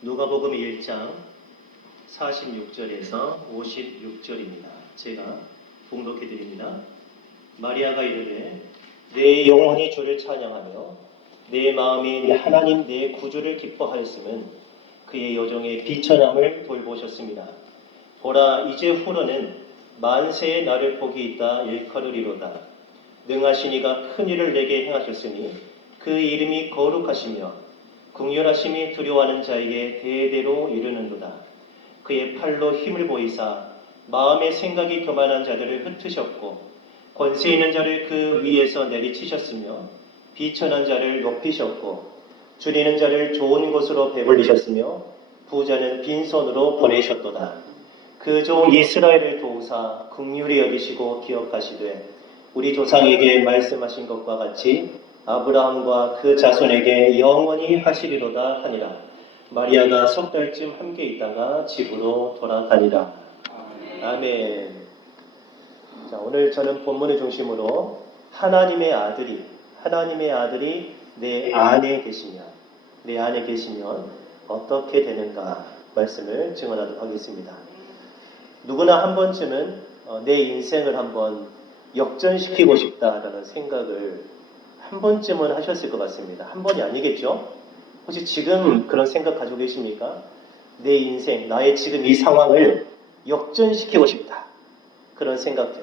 누가복음 1장 46절에서 56절입니다. 제가 봉독해 드립니다. 마리아가 이르되 내 영혼이 주를 찬양하며 내 마음이 하나님 내 구주를 기뻐하였음은 그의 여종의 비천함을 돌보셨습니다. 보라, 이제 후로는 만세의 나를 복이 있다 일컬으리로다. 능하신 이가 큰 일을 내게 행하셨으니 그 이름이 거룩하시며 긍휼하심이 두려워하는 자에게 대대로 이르는도다. 그의 팔로 힘을 보이사 마음의 생각이 교만한 자들을 흩으셨고 권세 있는 자를 그 위에서 내리치셨으며 비천한 자를 높이셨고 줄이는 자를 좋은 곳으로 배불리셨으며 부자는 빈손으로 보내셨도다. 그 종 이스라엘을 도우사 긍휼히 여기시고 기억하시되 우리 조상에게 말씀하신 것과 같이 아브라함과 그 자손에게 영원히 하시리로다 하니라. 마리아가 석 달쯤 함께 있다가 집으로 돌아가니라. 아멘. 자, 오늘 저는 본문의 중심으로 하나님의 아들이 내 안에 계시면 어떻게 되는가 말씀을 증언하도록 하겠습니다. 누구나 한 번쯤은 내 인생을 한번 역전시키고 싶다라는 생각을 한 번쯤은 하셨을 것 같습니다. 한 번이 아니겠죠? 혹시 지금 그런 생각 가지고 계십니까? 내 인생, 나의 지금 이 상황을 역전시키고 싶다. 그런 생각들.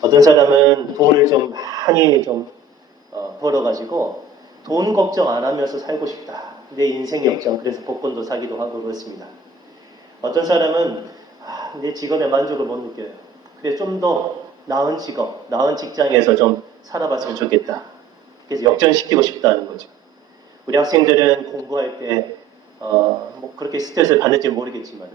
어떤 사람은 돈을 좀 많이 벌어가지고 돈 걱정 안 하면서 살고 싶다. 내 인생 역전. 그래서 복권도 사기도 하고 그렇습니다. 어떤 사람은 내 직업에 만족을 못 느껴요. 그래서 좀 더 나은 직업, 나은 직장에서 좀 살아봤으면 좋겠다. 그래서 역전시키고 싶다는 거죠. 우리 학생들은 공부할 때 그렇게 스트레스를 받는지 모르겠지만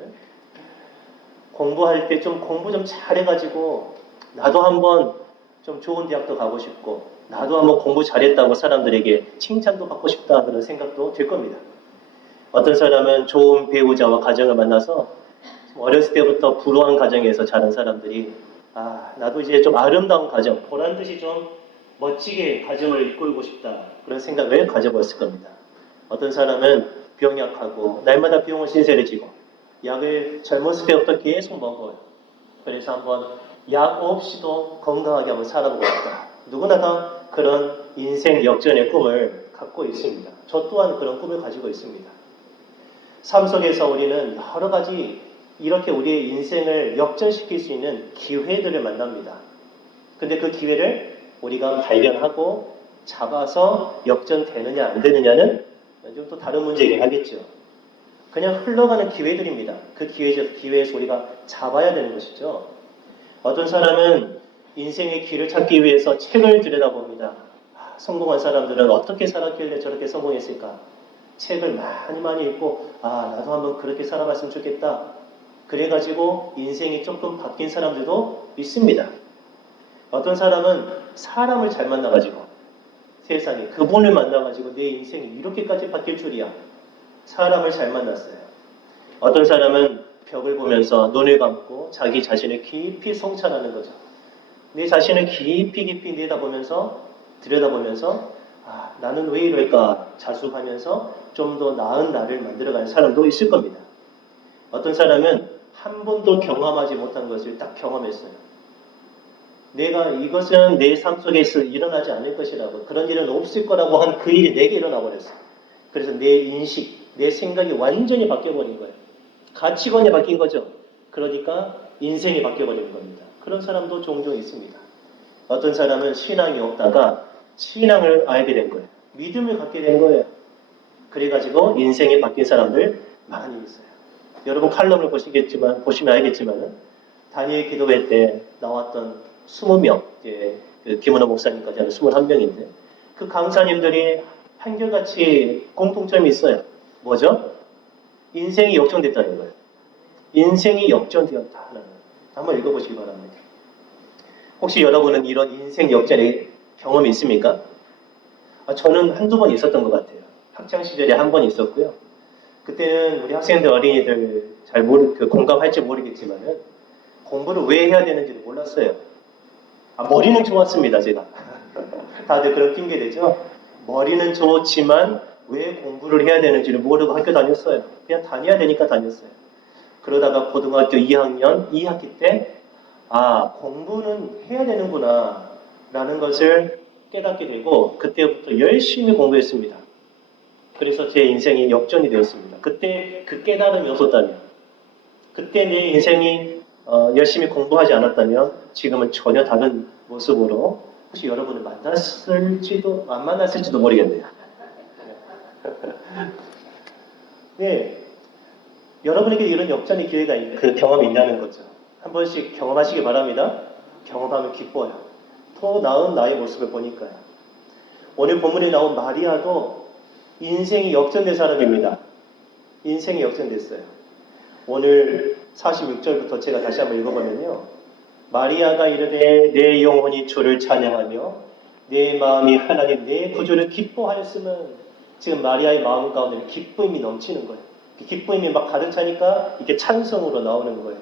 공부할 때 공부 좀 잘해가지고 나도 한번 좀 좋은 대학도 가고 싶고 나도 한번 공부 잘했다고 사람들에게 칭찬도 받고 싶다 그런 생각도 들 겁니다. 어떤 사람은 좋은 배우자와 가정을 만나서 어렸을 때부터 불우한 가정에서 자란 사람들이 나도 이제 좀 아름다운 가정, 보란듯이 좀 멋지게 가정을 이끌고 싶다 그런 생각을 가져봤을 겁니다. 어떤 사람은 병약하고 날마다 비용을 신세를 지고 약을 젊었을 때부터 계속 먹어요. 그래서 한번 약 없이도 건강하게 한번 살아보고 싶다. 누구나 다 그런 인생 역전의 꿈을 갖고 있습니다. 저 또한 그런 꿈을 가지고 있습니다. 삶 속에서 우리는 여러 가지 이렇게 우리의 인생을 역전시킬 수 있는 기회들을 만납니다. 근데 그 기회를 우리가 발견하고 잡아서 역전되느냐 안 되느냐는 좀 또 다른 문제이긴 하겠죠. 그냥 흘러가는 기회들입니다. 그 기회에서 우리가 잡아야 되는 것이죠. 어떤 사람은 인생의 길을 찾기 위해서 책을 들여다봅니다. 성공한 사람들은 어떻게 살았길래 저렇게 성공했을까? 책을 많이 읽고 나도 한번 그렇게 살아봤으면 좋겠다. 그래가지고 인생이 조금 바뀐 사람들도 있습니다. 어떤 사람은 사람을 잘 만나가지고 세상에 그분을 만나가지고 내 인생이 이렇게까지 바뀔 줄이야. 사람을 잘 만났어요. 어떤 사람은 벽을 보면서 눈을 감고 자기 자신을 깊이 성찰하는 거죠. 내 자신을 깊이 들여다보면서 나는 왜 이럴까 자숙하면서 좀 더 나은 나를 만들어가는 사람도 있을 겁니다. 어떤 사람은 한 번도 경험하지 못한 것을 딱 경험했어요. 내가 이것은 내 삶 속에서 일어나지 않을 것이라고, 그런 일은 없을 거라고 한 그 일이 내게 일어나 버렸어요. 그래서 내 인식, 내 생각이 완전히 바뀌어버린 거예요. 가치관이 바뀐 거죠. 그러니까 인생이 바뀌어버리는 겁니다. 그런 사람도 종종 있습니다. 어떤 사람은 신앙이 없다가 신앙을 알게 된 거예요. 믿음을 갖게 된 거예요. 그래가지고 인생이 바뀐 사람들 많이 있어요. 여러분 칼럼을 보시면 알겠지만 다니엘 기도회 때 나왔던 20명, 그 김은호 목사님까지 하는 21명인데 그 강사님들이 한결같이 공통점이 있어요. 뭐죠? 인생이 역전됐다는 거예요. 인생이 역전되었다는 거예요. 한번 읽어보시기 바랍니다. 혹시 여러분은 이런 인생 역전의 경험이 있습니까? 저는 한두 번 있었던 것 같아요. 학창시절에 한 번 있었고요. 그때는 우리 학생들, 어린이들 공감할지 모르겠지만 공부를 왜 해야 되는지를 몰랐어요. 머리는 좋았습니다, 제가. 다들 그런 핑계 대죠? 머리는 좋지만 왜 공부를 해야 되는지를 모르고 학교 다녔어요. 그냥 다녀야 되니까 다녔어요. 그러다가 고등학교 2학년 2학기 때 공부는 해야 되는구나 라는 것을 깨닫게 되고 그때부터 열심히 공부했습니다. 그래서 제 인생이 역전이 되었습니다. 그때 그 깨달음이 없었다면, 그때 내 인생이 열심히 공부하지 않았다면 지금은 전혀 다른 모습으로 혹시 여러분을 만났을지도 안 만났을지도 모르겠네요. 네, 여러분에게 이런 역전의 기회가 그 경험이 있냐는 거죠. 한 번씩 경험하시기 바랍니다. 경험하면 기뻐요. 더 나은 나의 모습을 보니까요. 오늘 본문에 나온 마리아도 인생이 역전된 사람입니다. 인생이 역전됐어요. 오늘 46절부터 제가 다시 한번 읽어보면요. 마리아가 이르되 내 영혼이 주를 찬양하며 내 마음이 하나님 내 구주를 기뻐하였으면 지금 마리아의 마음 가운데 기쁨이 넘치는 거예요. 기쁨이 막 가득 차니까 이게 찬성으로 나오는 거예요.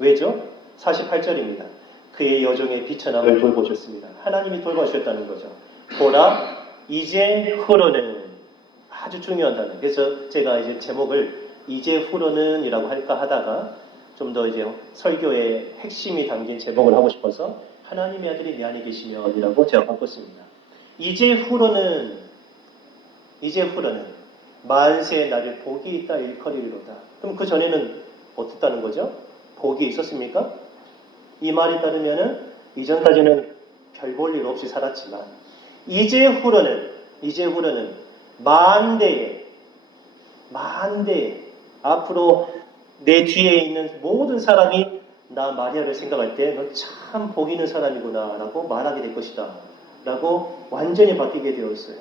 왜죠? 48절입니다. 그의 여종의 비천함을 돌보셨습니다. 하나님이 돌봐주셨다는 거죠. 보라 이제 후로는 아주 중요한 단어. 그래서 제가 이제 제목을 이제 후로는 이라고 할까 하다가 좀 더 이제 설교의 핵심이 담긴 제목을 하고 싶어서 하나님의 아들이 내 안에 계시면 이라고 제가 바꿨습니다. 이제 후로는 만세의 날에 복이 있다 일컬이리로다. 그럼 그 전에는 어떻다는 거죠? 복이 있었습니까? 이 말에 따르면은 이전까지는 별 볼 일 없이 살았지만 이제 후로는 만대에 앞으로 내 뒤에 있는 모든 사람이 나 마리아를 생각할 때 너 참 복 있는 사람이구나 라고 말하게 될 것이다 라고 완전히 바뀌게 되었어요.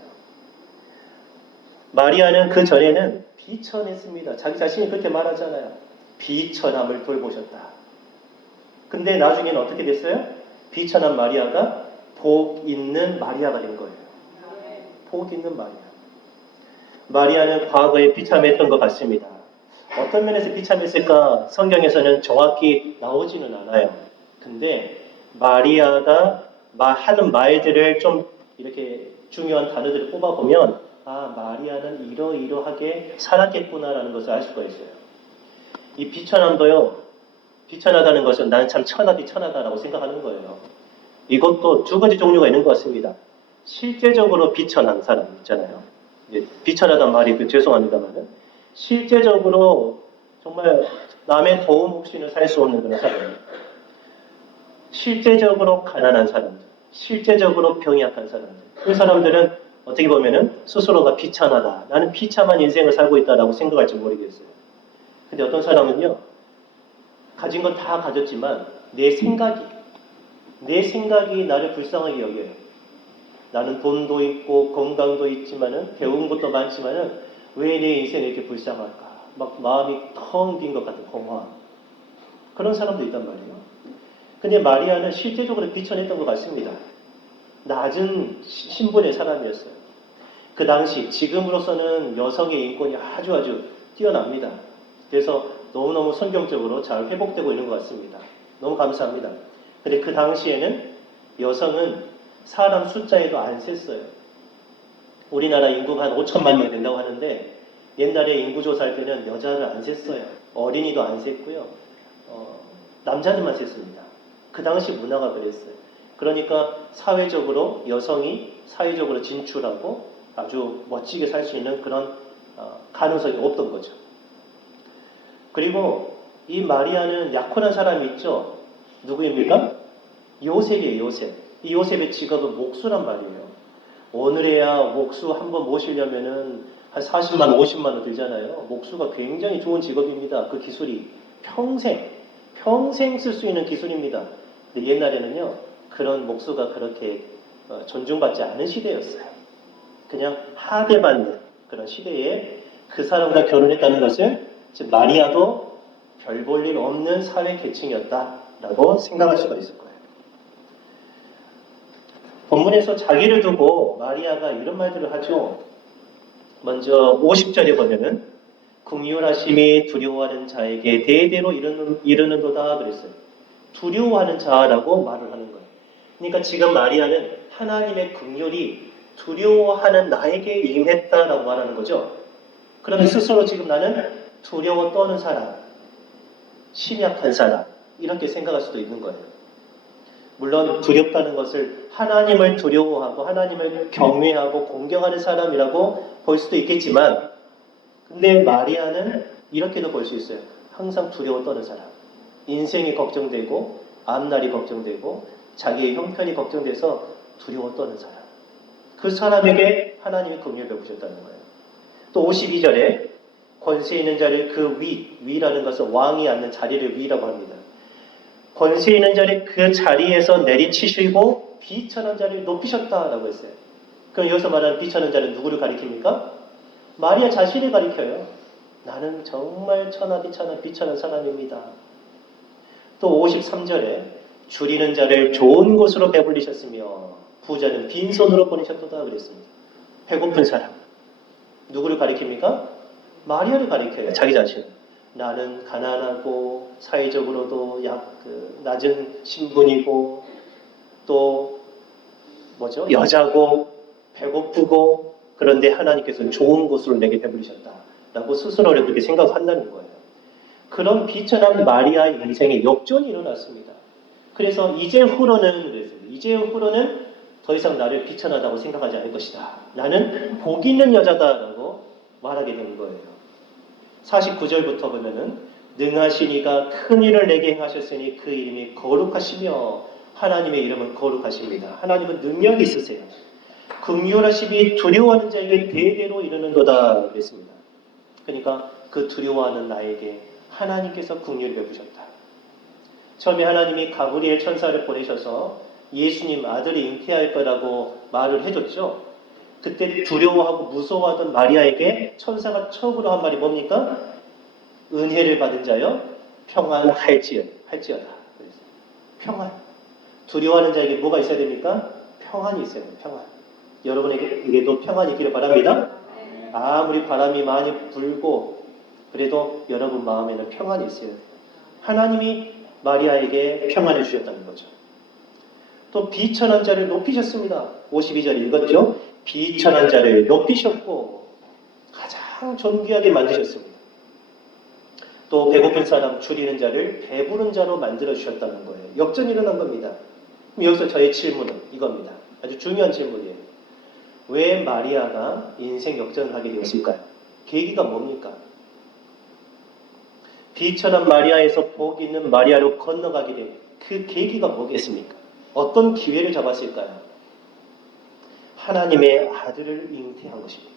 마리아는 그 전에는 비천했습니다. 자기 자신이 그렇게 말하잖아요. 비천함을 돌보셨다. 근데 나중에는 어떻게 됐어요? 비천한 마리아가 복 있는 마리아가 된 거예요. 복 있는 마리아. 마리아는 과거에 비참했던 것 같습니다. 어떤 면에서 비참했을까 성경에서는 정확히 나오지는 않아요. 근데 마리아가 하는 말들을 좀 이렇게 중요한 단어들을 뽑아보면 마리아는 이러이러하게 살았겠구나라는 것을 알 수가 있어요. 이 비천함도요. 비천하다는 것은 나는 참 천하다라고 생각하는 거예요. 이것도 두 가지 종류가 있는 것 같습니다. 실제적으로 비천한 사람 있잖아요. 비천하단 말이 죄송합니다만은 실제적으로 정말 남의 도움 없이는 살 수 없는 그런 사람입니다. 실제적으로 가난한 사람들, 실제적으로 병이 약한 사람들. 그 사람들은 어떻게 보면은 스스로가 비참하다. 나는 비참한 인생을 살고 있다라고 생각할지 모르겠어요. 근데 어떤 사람은요, 가진 건 다 가졌지만 내 생각이 나를 불쌍하게 여겨요. 나는 돈도 있고 건강도 있지만은 배운 것도 많지만은 왜 내 인생이 이렇게 불쌍할까? 막 마음이 텅 빈 것 같은 공허함. 그런 사람도 있단 말이에요. 근데 마리아는 실제적으로 비천했던 것 같습니다. 낮은 신분의 사람이었어요. 그 당시 지금으로서는 여성의 인권이 아주 뛰어납니다. 그래서 너무너무 성경적으로 잘 회복되고 있는 것 같습니다. 너무 감사합니다. 근데 그 당시에는 여성은 사람 숫자에도 안 셌어요. 우리나라 인구가 한 5천만 명 된다고 하는데 옛날에 인구조사할 때는 여자를 안 셌어요. 어린이도 안 셌고요. 남자들만 셌습니다. 그 당시 문화가 그랬어요. 그러니까 사회적으로 여성이 사회적으로 진출하고 아주 멋지게 살 수 있는 그런 가능성이 없던 거죠. 그리고 이 마리아는 약혼한 사람이 있죠. 누구입니까? 요셉이에요. 요셉. 이 요셉의 직업은 목수란 말이에요. 오늘에야 목수 한번 모시려면은 한 40만 원, 50만 원 들잖아요. 목수가 굉장히 좋은 직업입니다. 그 기술이 평생 쓸 수 있는 기술입니다. 근데 옛날에는요, 그런 목수가 그렇게 존중받지 않은 시대였어요. 그냥 하대받는 그런 시대에 그 사람과 결혼했다는 것을 지금 마리아도 별 볼 일 없는 사회 계층이었다라고 생각할 수가 있을 거예요. 본문에서 자기를 두고 마리아가 이런 말들을 하죠. 먼저 50절에 보면은 긍휼하심이 두려워하는 자에게 대대로 이르는도다 그랬어요. 두려워하는 자라고 말을 하는 거예요. 그러니까 지금 마리아는 하나님의 긍휼이 두려워하는 나에게 임했다라고 말하는 거죠. 그러면 스스로 지금 나는 두려워 떠는 사람, 심약한 사람, 이렇게 생각할 수도 있는 거예요. 물론 두렵다는 것을 하나님을 두려워하고 하나님을 경외하고 공경하는 사람이라고 볼 수도 있겠지만, 근데 마리아는 이렇게도 볼 수 있어요. 항상 두려워 떠는 사람. 인생이 걱정되고 앞날이 걱정되고 자기의 형편이 걱정돼서 두려워 떠는 사람. 그 사람에게 하나님이 긍휼을 베푸셨다는 거예요. 또 52절에 권세 있는 자를 그 위라는 것은 왕이 앉는 자리를 위라고 합니다. 권세 있는 자를 그 자리에서 내리치시고 비천한 자를 높이셨다라고 했어요. 그럼 여기서 말하는 비천한 자는 누구를 가리킵니까? 마리아 자신을 가리켜요. 나는 정말 천하비천한 비천한 사람입니다. 또 53절에 줄이는 자를 좋은 곳으로 배불리셨으며 부자는 빈손으로 보내셨도다 그랬습니다. 배고픈 사람. 누구를 가리킵니까? 마리아를 가리켜요. 자기 자신. 나는 가난하고 사회적으로도 낮은 신분이고 또 여자고 배고프고 그런데 하나님께서는 좋은 곳으로 내게 배부르셨다라고 스스로를 그렇게 생각한다는 거예요. 그런 비천한 마리아의 인생에 역전이 일어났습니다. 그래서 이제 후로는 더 이상 나를 비천하다고 생각하지 않을 것이다. 나는 복 있는 여자다라고 말하게 된 거예요. 49절부터 보면은 능하신 이가 큰 일을 내게 행하셨으니 그 이름이 거룩하시며 하나님의 이름은 거룩하십니다. 하나님은 능력이 있으세요. 긍휼하심이 두려워하는 자에게 대대로 이르는도다 그랬습니다. 그러니까 그 두려워하는 나에게 하나님께서 긍휼을 베푸셨다. 처음에 하나님이 가브리엘 천사를 보내셔서 예수님 아들이 잉태할 거라고 말을 해줬죠. 그때 두려워하고 무서워하던 마리아에게 천사가 처음으로 한 말이 뭡니까? 은혜를 받은 자여 평안할지어다. 그래서 평안. 두려워하는 자에게 뭐가 있어야 됩니까? 평안이 있어야 돼요. 평안. 여러분에게도 평안이 있기를 바랍니다. 아무리 바람이 많이 불고 그래도 여러분 마음에는 평안이 있어야 돼요. 하나님이 마리아에게 평안을 주셨다는 거죠. 또 비천한 자를 높이셨습니다. 52절 읽었죠? 비천한 자를 높이셨고 가장 존귀하게 만드셨습니다. 또 배고픈 사람 줄이는 자를 배부른 자로 만들어주셨다는 거예요. 역전이 일어난 겁니다. 그럼 여기서 저의 질문은 이겁니다. 아주 중요한 질문이에요. 왜 마리아가 인생 역전을 하게 되었을까요? 계기가 뭡니까? 비천한 마리아에서 복 있는 마리아로 건너가게 된 그 계기가 뭐겠습니까? 어떤 기회를 잡았을까요? 하나님의 아들을 잉태한 것입니다.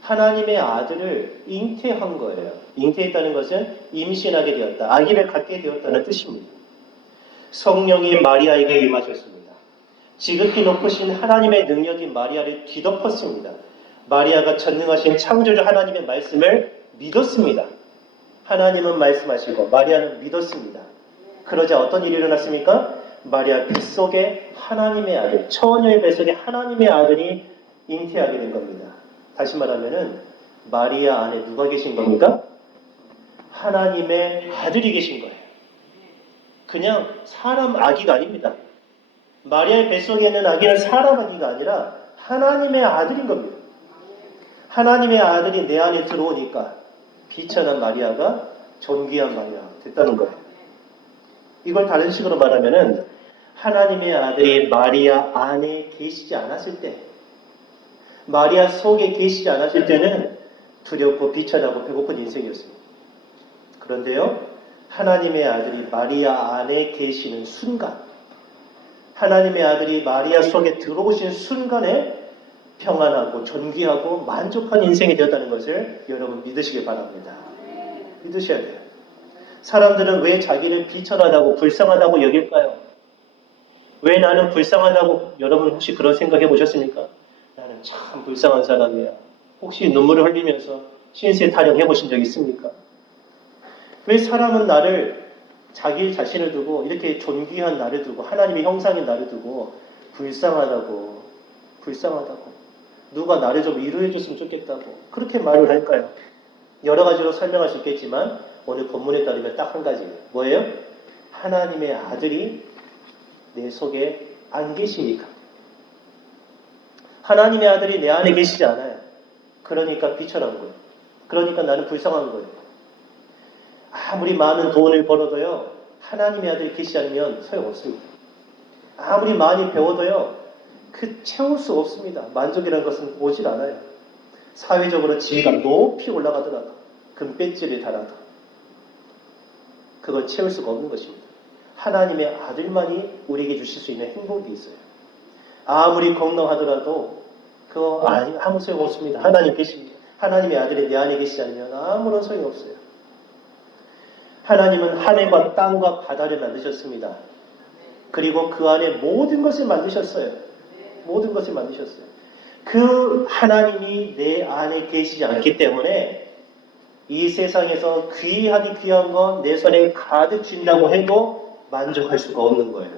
하나님의 아들을 잉태한 거예요. 잉태했다는 것은 임신하게 되었다. 아기를 갖게 되었다는 뜻입니다. 성령이 마리아에게 임하셨습니다. 지극히 높으신 하나님의 능력이 마리아를 뒤덮었습니다. 마리아가 전능하신 창조주 하나님의 말씀을 믿었습니다. 하나님은 말씀하시고 마리아는 믿었습니다. 그러자 어떤 일이 일어났습니까? 마리아 뱃속에 하나님의 아들, 처녀의 뱃속에 하나님의 아들이 잉태하게 된 겁니다. 다시 말하면은 마리아 안에 누가 계신 겁니까? 하나님의 아들이 계신 거예요. 그냥 사람 아기가 아닙니다. 마리아의 뱃속에 있는 아기는 사람 아기가 아니라 하나님의 아들인 겁니다. 하나님의 아들이 내 안에 들어오니까 비천한 마리아가 존귀한 마리아가 됐다는 거예요. 이걸 다른 식으로 말하면은 하나님의 아들이 마리아 안에 계시지 않았을 때, 마리아 속에 계시지 않았을 때는 두렵고 비천하고 배고픈 인생이었습니다. 그런데요, 하나님의 아들이 마리아 안에 계시는 순간, 하나님의 아들이 마리아 속에 들어오신 순간에 평안하고 존귀하고 만족한 인생이 되었다는 것을 여러분 믿으시길 바랍니다. 믿으셔야 돼요. 사람들은 왜 자기를 비천하다고 불쌍하다고 여길까요? 왜 나는 불쌍하다고, 여러분 혹시 그런 생각해 보셨습니까? 나는 참 불쌍한 사람이야. 혹시 눈물을 흘리면서 신세 타령해 보신 적 있습니까? 왜 사람은 나를, 자기 자신을 두고, 이렇게 존귀한 나를 두고, 하나님의 형상인 나를 두고 불쌍하다고 누가 나를 좀 위로해 줬으면 좋겠다고 그렇게 말을 할까요? 여러 가지로 설명할 수 있겠지만 오늘 본문에 따르면 딱 한 가지예요. 뭐예요? 하나님의 아들이 내 속에 안 계시니까. 하나님의 아들이 내 안에 계시지 않아요. 그러니까 비천한 거예요. 그러니까 나는 불쌍한 거예요. 아무리 많은 돈을 벌어도요, 하나님의 아들이 계시지 않으면 소용없습니다. 아무리 많이 배워도요, 채울 수 없습니다. 만족이라는 것은 오질 않아요. 사회적으로 지위가 높이 올라가더라도, 금배지를 달아도, 그걸 채울 수가 없는 것입니다. 하나님의 아들만이 우리에게 주실 수 있는 행복이 있어요. 아무리 건강하더라도 그거 아무 소용 없습니다. 하나님의 아들이 내 안에 계시지 않으면 아무런 소용이 없어요. 하나님은 하늘과 땅과 바다를 만드셨습니다. 그리고 그 안에 모든 것을 만드셨어요. 모든 것을 만드셨어요. 그 하나님이 내 안에 계시지 않기 때문에 이 세상에서 귀한 건 내 손에 가득 쥔다고 해도 만족할 수가 없는 거예요.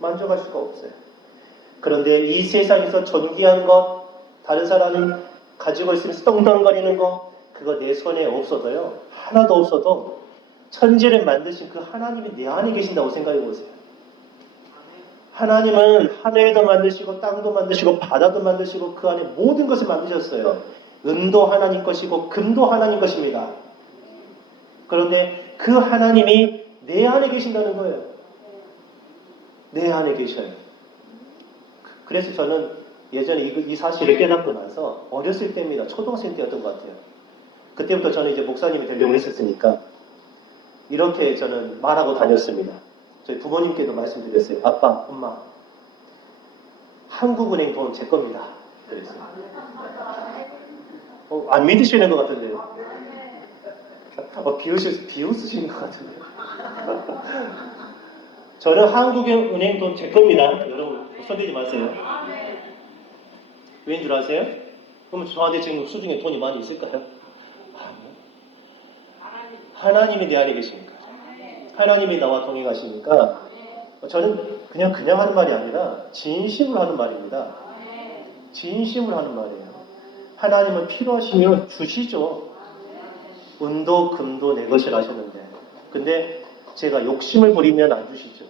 만족할 수가 없어요. 그런데 이 세상에서 존귀한 것, 다른 사람이 가지고 있으면서 떵떵거리는 것, 그거 내 손에 없어도요, 하나도 없어도 천지를 만드신 그 하나님이 내 안에 계신다고 생각해 보세요. 하나님은 하늘도 만드시고 땅도 만드시고 바다도 만드시고 그 안에 모든 것을 만드셨어요. 은도 하나님 것이고 금도 하나님 것입니다. 그런데 그 하나님이 내 안에 계신다는 거예요. 내 안에 계셔요. 그래서 저는 예전에 이 사실을 깨닫고 나서 어렸을 때입니다. 초등학생 때였던 것 같아요. 그때부터 저는 이제 목사님이 되려고 했었으니까 이렇게 저는 말하고 다녔습니다. 저희 부모님께도 말씀드렸어요. 아빠, 엄마, 한국은행 돈 제 겁니다. 그랬어요. 안 믿으시는 것 같은데요. 비웃으시는 것 같은데요. 저는 한국은행 돈 제 겁니다. 여러분, 손대지 마세요. 왠 줄 아세요? 그럼 저한테 지금 수중에 돈이 많이 있을까요? 하나님이 내 안에 계시니까. 하나님이 나와 동행하시니까 저는 그냥 하는 말이 아니라 진심으로 하는 말입니다. 진심으로 하는 말이에요. 하나님은 필요하시면 주시죠. 은도 금도 내 것이라 하셨는데, 근데 제가 욕심을 부리면 안 주시죠.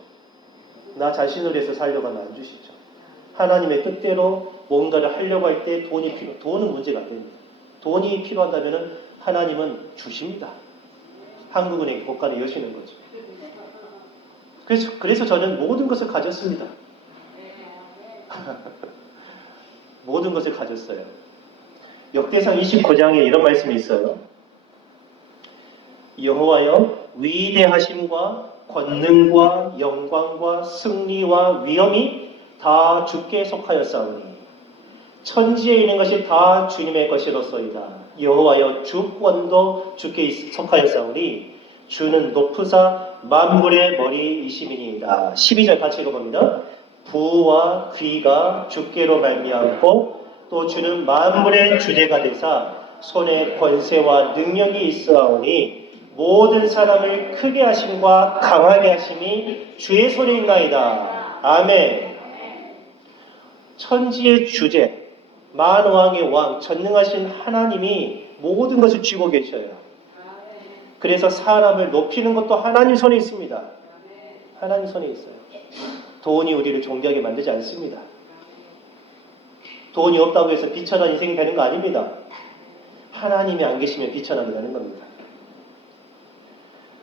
나 자신을 위해서 살려고 하면 안 주시죠. 하나님의 뜻대로 뭔가를 하려고 할 때 돈은 문제가 안 됩니다. 돈이 필요하다면 하나님은 주십니다. 한국은행 국가를 여시는 거죠. 그래서 저는 모든 것을 가졌습니다. 모든 것을 가졌어요. 역대상 29장에 이런 말씀이 있어요. 여호와여, 위대하심과 권능과 영광과 승리와 위엄이 다 주께 속하였사오니 천지에 있는 것이 다 주님의 것이로소이다. 여호와여, 주권도 주께 속하였사오니 주는 높으사 만물의 머리이심이니이다. 12절 같이 읽어봅니다. 부와 귀가 주께로 말미암고 또 주는 만물의 주제가 되사 손에 권세와 능력이 있사오니 모든 사람을 크게 하심과 강하게 하심이 주의 손에 있나이다. 아멘. 천지의 주제, 만왕의 왕, 전능하신 하나님이 모든 것을 쥐고 계셔요. 그래서 사람을 높이는 것도 하나님 손에 있습니다. 하나님 손에 있어요. 돈이 우리를 존귀하게 만들지 않습니다. 돈이 없다고 해서 비천한 인생이 되는 거 아닙니다. 하나님이 안 계시면 비천하게 되는 겁니다.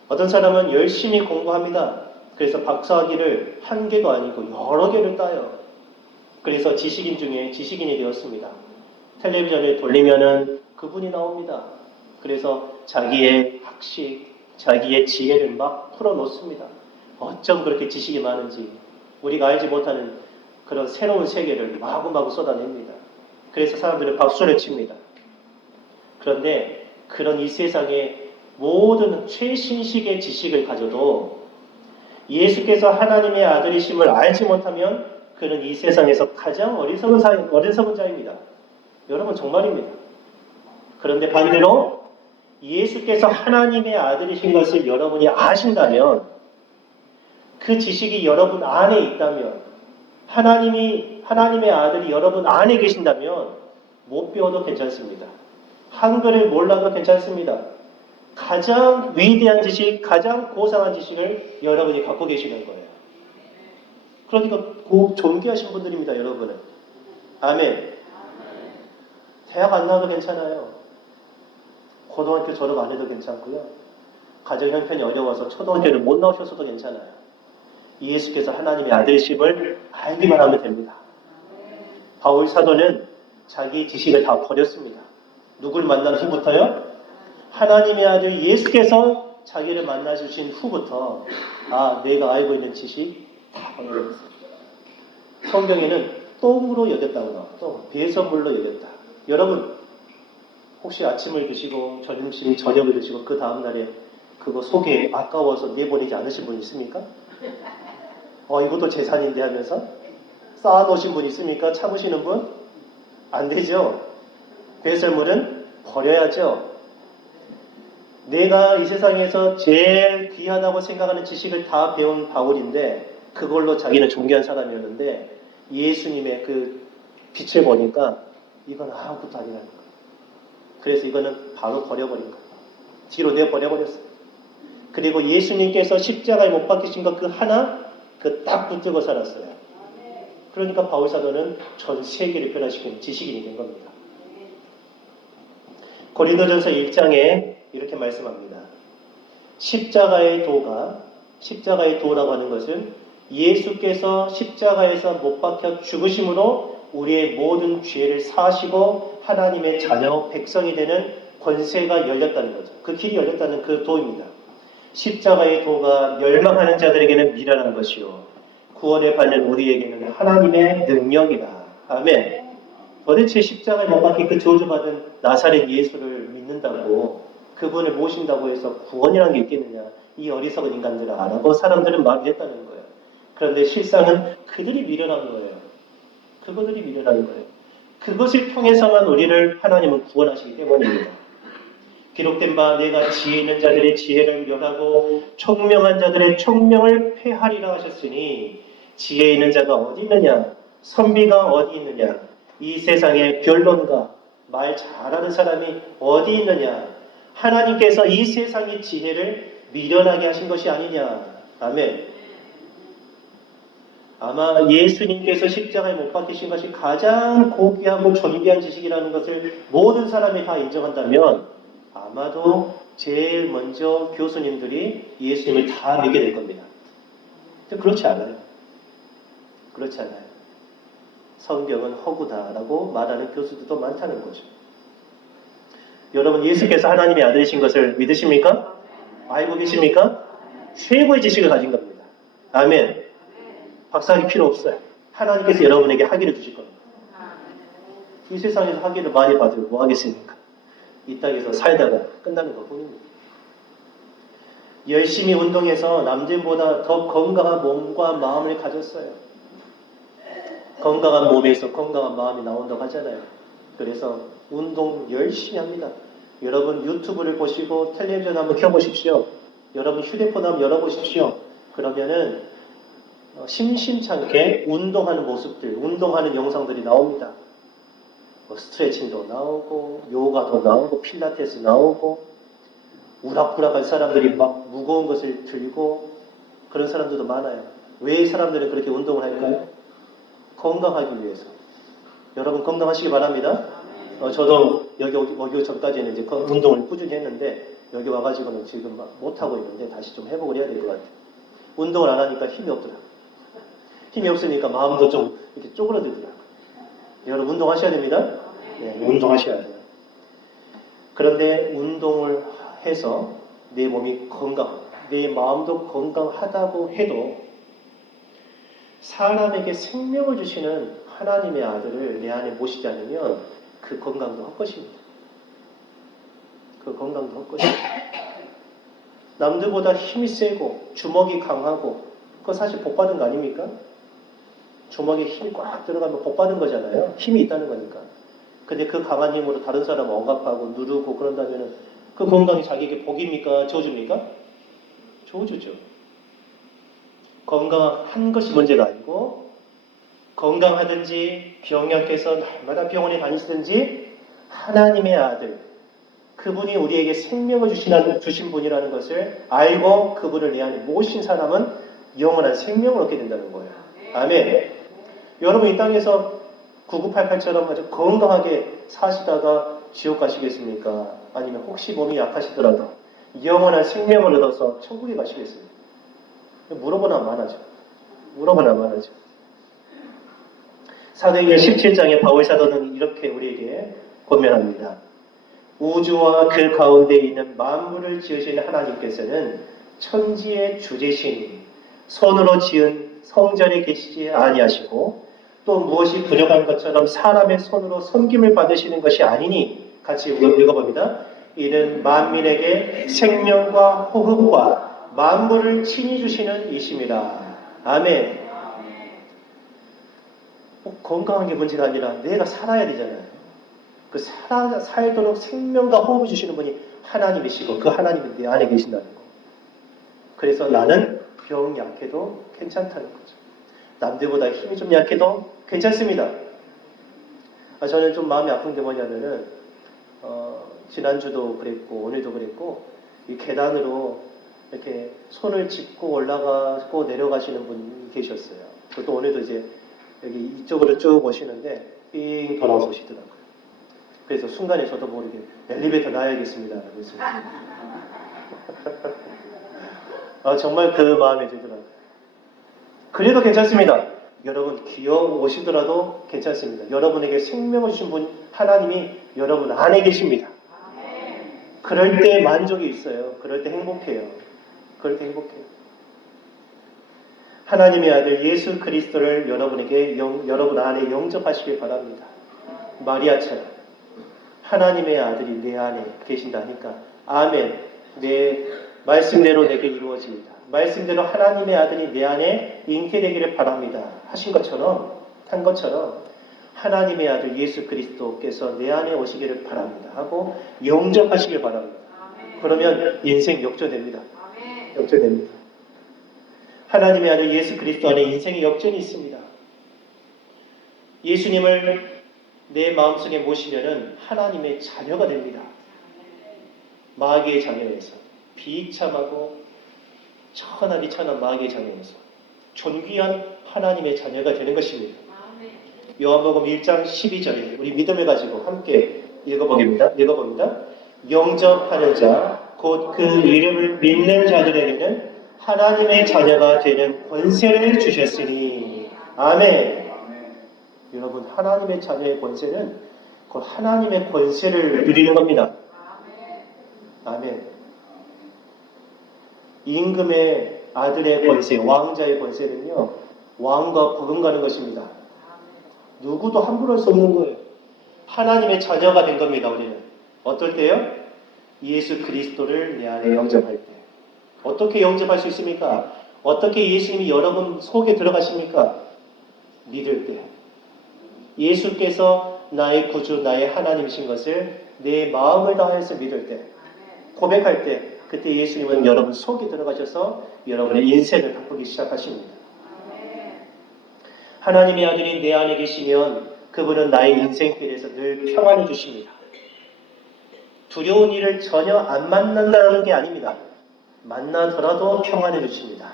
어떤 사람은 열심히 공부합니다. 그래서 박사학위를 한 개도 아니고 여러 개를 따요. 그래서 지식인 중에 지식인이 되었습니다. 텔레비전을 돌리면은 그분이 나옵니다. 그래서 자기의 학식, 자기의 지혜를 막 풀어놓습니다. 어쩜 그렇게 지식이 많은지 우리가 알지 못하는 그런 새로운 세계를 마구마구 쏟아냅니다. 그래서 사람들은 박수를 칩니다. 그런데 그런 이 세상에 모든 최신식의 지식을 가져도 예수께서 하나님의 아들이심을 알지 못하면 그는 이 세상에서 가장 어리석은 자입니다. 여러분 정말입니다. 그런데 반대로 예수께서 하나님의 아들이신 것을 여러분이 아신다면, 그 지식이 여러분 안에 있다면, 하나님의 아들이 여러분 안에 계신다면 못 배워도 괜찮습니다. 한글을 몰라도 괜찮습니다. 가장 위대한 지식, 가장 고상한 지식을 여러분이 갖고 계시는 거예요. 그러니까 꼭 존귀하신 분들입니다, 여러분은. 아멘. 대학 안 나와도 괜찮아요. 고등학교 졸업 안 해도 괜찮고요. 가정 형편이 어려워서 초등학교를 못 나오셔서도 괜찮아요. 예수께서 하나님의 아들이심을 알기만 하면 됩니다. 바울 사도는 자기 지식을 다 버렸습니다. 누굴 만난 후부터요? 하나님의 아들 예수께서 자기를 만나주신 후부터 내가 알고 있는 지식 다 버렸어요. 성경에는 똥으로 여겼다고 나와요. 똥, 배설물로 여겼다. 여러분 혹시 아침을 드시고 점심, 저녁을 드시고 그 다음날에 그거 속에 아까워서 내보내지 않으신 분 있습니까? 이것도 재산인데 하면서 쌓아놓으신 분 있습니까? 참으시는 분? 안 되죠. 배설물은 버려야죠. 내가 이 세상에서 제일 귀하다고 생각하는 지식을 다 배운 바울인데 그걸로 자기는 존귀한 사람이었는데 예수님의 그 빛을 보니까 이건 아무것도 아니라는 거예요. 그래서 이거는 바로 버려버린 거예요. 뒤로 내버려버렸어요. 그리고 예수님께서 십자가에 못 박히신 것 그 하나 그 딱 붙들고 살았어요. 그러니까 바울 사도는 전 세계를 변화시키는 지식인이 된 겁니다. 고린도전서 1장에 이렇게 말씀합니다. 십자가의 도라고 하는 것은 예수께서 십자가에서 못 박혀 죽으심으로 우리의 모든 죄를 사하시고 하나님의 자녀 백성이 되는 권세가 열렸다는 거죠. 그 길이 열렸다는 그 도입니다. 십자가의 도가 멸망하는 자들에게는 미련한 것이요 구원을 받는 우리에게는 하나님의 능력이다. 아멘. 도대체 십자가에 못 박힌 그 저주받은 나사렛 예수를 믿는다고 그분을 모신다고 해서 구원이라는 게 있겠느냐. 이 어리석은 인간들아 라고 사람들은 말을 했다는 거예요. 그런데 실상은 그들이 미련한 거예요. 그것들이 미련한 거예요. 그것을 통해서만 우리를 하나님은 구원하시기 때문입니다. 기록된 바 내가 지혜 있는 자들의 지혜를 멸하고 총명한 자들의 총명을 폐하리라 하셨으니 지혜 있는 자가 어디 있느냐? 선비가 어디 있느냐? 이 세상에 변론가 말 잘하는 사람이 어디 있느냐? 하나님께서 이 세상의 지혜를 미련하게 하신 것이 아니냐? 아멘. 아마 예수님께서 십자가에 못 박히신 것이 가장 고귀하고 존귀한 지식이라는 것을 모든 사람이 다 인정한다면 아마도 제일 먼저 교수님들이 예수님을 다 믿게 될 겁니다. 근데 그렇지 않아요. 그렇지 않아요. 성경은 허구다라고 말하는 교수들도 많다는 거죠. 여러분 예수께서 하나님의 아들이신 것을 믿으십니까? 알고 계십니까? 최고의 지식을 가진 겁니다. 아멘. 박사학위 필요 없어요. 하나님께서 여러분에게 학위를 주실 겁니다. 이 세상에서 학위를 많이 받으면 뭐 하겠습니까? 이 땅에서 살다가 끝나는 것뿐입니다. 열심히 운동해서 남들보다 더 건강한 몸과 마음을 가졌어요. 건강한 몸에서 건강한 마음이 나온다고 하잖아요. 그래서 운동 열심히 합니다. 여러분 유튜브를 보시고 텔레비전 한번 켜보십시오. 여러분 휴대폰 한번 열어보십시오. 그러면은 심심찮게 운동하는 모습들, 운동하는 영상들이 나옵니다. 스트레칭도 나오고 요가도 나오고 필라테스 나오고 우락부락한 사람들이 막 무거운 것을 들고 그런 사람들도 많아요. 왜 사람들은 그렇게 운동을 할까요? 건강하기 위해서. 여러분 건강하시기 바랍니다. 저도 여기 오기 전까지는 이제 운동을 꾸준히 했는데 여기 와가지고는 지금 막 못하고 있는데 다시 좀 회복을 해야 될 것 같아요. 운동을 안 하니까 힘이 없더라고요. 힘이 없으니까 마음도 좀 이렇게 쪼그라들더라고요. 여러분 운동하셔야 됩니다. 네, 운동하셔야 돼요. 그런데 운동을 해서 내 몸이 내 마음도 건강하다고 해도 사람에게 생명을 주시는 하나님의 아들을 내 안에 모시지 않으면 그 건강도 헛것입니다. 그 건강도 헛것입니다. 남들보다 힘이 세고 주먹이 강하고 그거 사실 복 받은 거 아닙니까? 주먹에 힘이 꽉 들어가면 복 받은 거잖아요. 힘이 있다는 거니까. 근데 그 강한 힘으로 다른 사람 억압하고 누르고 그런다면 그 건강이 자기에게 복입니까? 저주입니까? 저주죠. 건강한 것이 문제가 아니고 건강하든지 병약해서 날마다 병원에 다니시든지 하나님의 아들 그분이 우리에게 생명을 주신 분이라는 것을 알고 그분을 내 안에 모신 사람은 영원한 생명을 얻게 된다는 거예요. 아멘. 여러분 이 땅에서 9988처럼 아주 건강하게 사시다가 지옥 가시겠습니까? 아니면 혹시 몸이 약하시더라도 영원한 생명을 얻어서 천국에 가시겠습니까? 물어보나 마나죠. 물어보나 마나죠. 사도행전 17장에 바울 사도는 이렇게 우리에게 권면합니다. 우주와 그 가운데 있는 만물을 지으시는 하나님께서는 천지의 주제시니 손으로 지은 성전에 계시지 아니하시고 또 무엇이 부족한 것처럼 사람의 손으로 섬김을 받으시는 것이 아니니 같이 읽어봅니다. 이는 만민에게 생명과 호흡과 만물을 친히 주시는 이심이라. 아멘. 건강한 게 문제가 아니라 내가 살아야 되잖아요. 그 살도록 생명과 호흡을 주시는 분이 하나님이시고 그 하나님이 내 안에 계신다는 거. 그래서 나는 병 약해도 괜찮다는 거죠. 남들보다 힘이 좀 약해도 괜찮습니다. 저는 좀 마음이 아픈 게 뭐냐면은 지난주도 그랬고 오늘도 그랬고 이 계단으로 이렇게 손을 짚고 올라가고 내려가시는 분이 계셨어요. 또 오늘도 이제 여기 이쪽으로 쭉 오시는데 삥 돌아서 오시더라고요. 그래서 순간에 저도 모르게 엘리베이터 놔야겠습니다. 그랬어요. 정말 그 마음이 들더라고요. 그래도 괜찮습니다. 여러분 기어오시더라도 괜찮습니다. 여러분에게 생명을 주신 분 하나님이 여러분 안에 계십니다. 그럴 때 만족이 있어요. 그럴 때 행복해요. 그럴 때 행복해요. 하나님의 아들 예수 그리스도를 여러분 안에 영접하시길 바랍니다. 마리아처럼 하나님의 아들이 내 안에 계신다니까 아멘. 내 말씀대로 내게 이루어집니다. 말씀대로 하나님의 아들이 내 안에 잉태되기를 바랍니다. 한 것처럼 하나님의 아들 예수 그리스도께서 내 안에 오시기를 바랍니다. 하고 영접하시길 바랍니다. 그러면 인생 역전됩니다. 역전됩니다. 하나님의 아들 예수 그리스도 안에 인생의 역전이 있습니다. 예수님을 내 마음속에 모시면은 하나님의 자녀가 됩니다. 마귀의 자녀에서 비참하고 천하디 천한 마귀의 자녀에서 존귀한 하나님의 자녀가 되는 것입니다. 요한복음 1장 12절에 우리 믿음을 가지고 함께 읽어봅니다. 영접하는 자 곧 그 이름을 믿는 자들에게는 하나님의 자녀가 되는 권세를 주셨으니 아멘. 여러분 하나님의 자녀의 권세는 곧 하나님의 권세를 누리는 겁니다. 아멘. 임금의 아들의 권세, 왕자의 권세는요 왕과 버금가는 것입니다. 누구도 함부로 할 수 없는 거예요. 하나님의 자녀가 된 겁니다. 우리는 어떨 때요? 예수 그리스도를 내 안에 영접할 때. 어떻게 영접할 수 있습니까? 어떻게 예수님이 여러분 속에 들어가십니까? 믿을 때. 예수께서 나의 구주, 나의 하나님이신 것을 내 마음을 다해서 믿을 때, 고백할 때, 그때 예수님은 여러분 속에 들어가셔서 여러분의 인생을 바꾸기 시작하십니다. 하나님의 아들이 내 안에 계시면 그분은 나의 인생길에서 늘 평안을 주십니다. 두려운 일을 전혀 안 만난다는 게 아닙니다. 만나더라도 평안을 주십니다.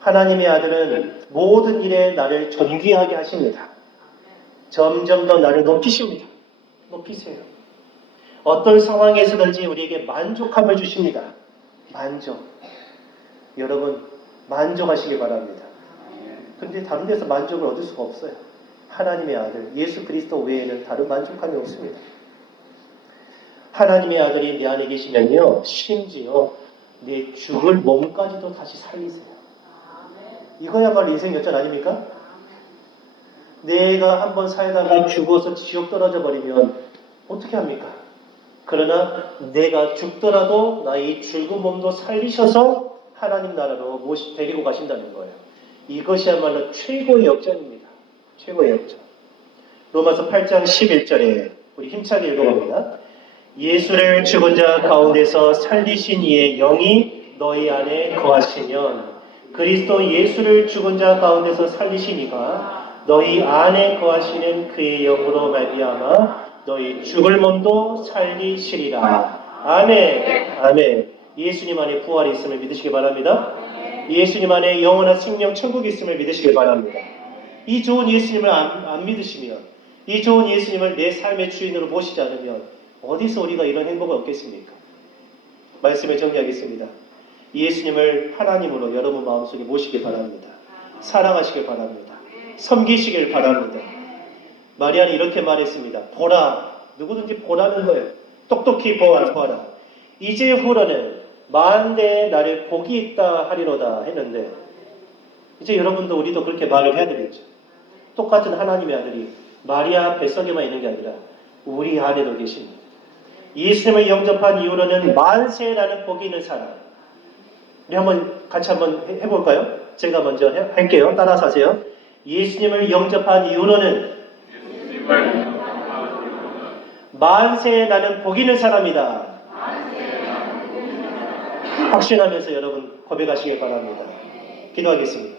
하나님의 아들은 모든 일에 나를 존귀하게 하십니다. 점점 더 나를 높이십니다. 높이세요. 어떤 상황에서든지 우리에게 만족함을 주십니다. 만족. 여러분 만족하시기 바랍니다. 근데 다른 데서 만족을 얻을 수가 없어요. 하나님의 아들 예수 그리스도 외에는 다른 만족함이 없습니다. 하나님의 아들이 내 안에 계시면요 심지어 내 죽을 몸까지도 다시 살리세요. 이거야말로 인생 역전 아닙니까? 내가 한번 살다가 죽어서 지옥 떨어져 버리면 어떻게 합니까? 그러나 내가 죽더라도 나의 죽은 몸도 살리셔서 하나님 나라로 데리고 가신다는 거예요. 이것이야말로 최고의 역전입니다. 최고의 역전. 로마서 8장 11절에 우리 힘차게 읽어봅니다. 예수를 죽은 자 가운데서 살리신 이의 영이 너희 안에 거하시면 그리스도 예수를 죽은 자 가운데서 살리신 이가 너희 안에 거하시는 그의 영으로 말미암아 너희 죽을 몸도 살리시리라. 아멘. 아멘. 예수님 안에 부활이 있음을 믿으시기 바랍니다. 예수님 안에 영원한 생명 천국이 있음을 믿으시기 바랍니다. 이 좋은 예수님을 안 믿으시면, 이 좋은 예수님을 내 삶의 주인으로 모시지 않으면 어디서 우리가 이런 행복을 얻겠습니까? 말씀을 정리하겠습니다. 예수님을 하나님으로 여러분 마음속에 모시길 바랍니다. 사랑하시길 바랍니다. 섬기시길 바랍니다. 마리아는 이렇게 말했습니다. 보라, 누구든지 보라는 거예요. 똑똑히 보아라. 이제 후로는 만대에 나를 복이 있다 하리로다 했는데, 이제 여러분도 우리도 그렇게 말을 해야 되겠죠. 똑같은 하나님의 아들이 마리아 뱃속에만 있는 게 아니라 우리 안에도 계십니다. 예수님을 영접한 이후로는 만세에 나는 복이 있는 사람. 우리 같이 한번 해볼까요? 제가 먼저 할게요. 따라서 하세요. 예수님을 영접한 이후로는 만세에 나는 복 있는 사람이다. 확신하면서 여러분 고백하시기 바랍니다. 기도하겠습니다.